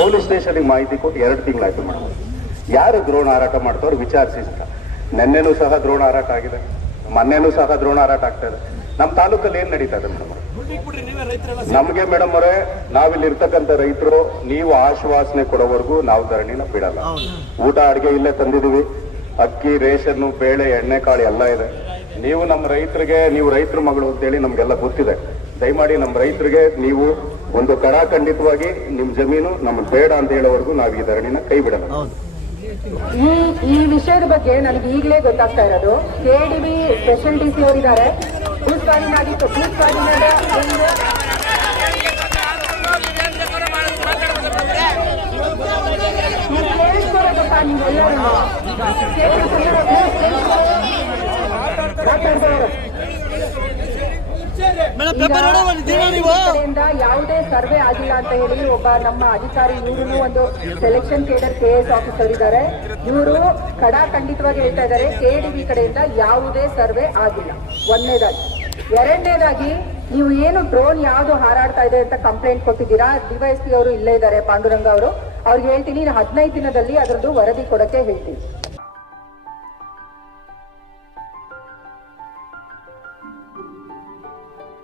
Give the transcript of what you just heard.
Police ಸ್ಟೇಷನ್ಗೆ ಮಾಹಿತಿ ಕೊಟ್ಟು 2 ತಿಂಗಳಾಯ್ತು ಮೇಡಮ್. ಯಾರು ದ್ರೋಣ ಹಾರಾಟ ಮಾಡ್ತಾವ್ರು ವಿಚಾರಿಸಿ. ನೆನ್ನೆನೂ ಸಹ ದ್ರೋಣ ಹಾರಾಟ ಆಗಿದೆ, ಮೊನ್ನೆನೂ ಸಹ ದ್ರೋಣ ಹಾರಾಟ ಆಗ್ತಾ ಇದೆ. ನಮ್ಮ ತಾಲೂಕಲ್ಲಿ ಏನ್ ನಡೀತಾ ಇದೆ ಮೇಡಮ್? ನಮ್ಗೆ ಮೇಡಮ್ ಅವರೇ, ನಾವಿಲ್ಲಿ ಇರ್ತಕ್ಕಂಥ ರೈತರು ನೀವು ಆಶ್ವಾಸನೆ ಕೊಡೋವರೆಗೂ ನಾವು ಧರಣಿನ ಬಿಡಲ್ಲ. ಊಟ ಅಡಿಗೆ ಇಲ್ಲೇ ತಂದಿದೀವಿ, ಅಕ್ಕಿ, ರೇಷನ್ನು, ಬೇಳೆ, ಎಣ್ಣೆ, ಕಾಳು ಎಲ್ಲ ಇದೆ. ನೀವು ನಮ್ಮ ರೈತರಿಗೆ, ನೀವು ರೈತರ ಮಗಳು ಅಂತೇಳಿ ನಮ್ಗೆಲ್ಲ ಗೊತ್ತಿದೆ. ದಯಮಾಡಿ ನಮ್ಮ ರೈತರಿಗೆ ನೀವು ಒಂದು ಖಂಡಿತವಾಗಿ ನಿಮ್ ಜಮೀನು ನಮ್ಗೆ ಬೇಡ ಅಂತ ಹೇಳೋವರೆಗೂ ನಾವು ಈ ಧರಣಿನ ಕೈ ಬಿಡಲ್ಲ. ಈ ವಿಷಯದ ಬಗ್ಗೆ ನನಗೆ ಈಗಲೇ ಗೊತ್ತಾಗ್ತಾ ಇರೋದು, ಕೆಡಿಬಿ ಸ್ಪೆಷಲ್ ಡಿಸಿ ಅವರಿದ್ದಾರೆ. ಭೂಸ್ವಾಧೀನಾಗಿತ್ತು, ಭೂಸ್ವಾಧೀನದ ಯಾವುದೇ ಸರ್ವೆ ಆಗಿಲ್ಲ ಅಂತ ಹೇಳಿ ಒಬ್ಬ ನಮ್ಮ ಅಧಿಕಾರಿ, ಇವರು ಒಂದು ಸೆಲೆಕ್ಷನ್ ಕೇಡರ್ KS ಆಫೀಸರ್ ಇದ್ದಾರೆ. ಇವರು ಖಂಡಿತವಾಗಿ ಹೇಳ್ತಾ ಇದ್ದಾರೆ, KDB ಕಡೆಯಿಂದ ಯಾವುದೇ ಸರ್ವೆ ಆಗಿಲ್ಲ. ಒಂದನೇದಾಗಿ. ಎರಡನೇದಾಗಿ, ನೀವು ಏನು ಡ್ರೋನ್ ಯಾವ್ದು ಹಾರಾಡ್ತಾ ಇದೆ ಅಂತ ಕಂಪ್ಲೇಂಟ್ ಕೊಟ್ಟಿದ್ದೀರಾ, DYSP ಅವರು ಇಲ್ಲೇ ಇದ್ದಾರೆ, ಪಾಂಡುರಂಗ ಅವರು. ಅವ್ರಿಗೆ ಹೇಳ್ತೀನಿ, 15 ದಿನದಲ್ಲಿ ಅದರದ್ದು ವರದಿ ಕೊಡಕ್ಕೆ ಹೇಳ್ತೀನಿ.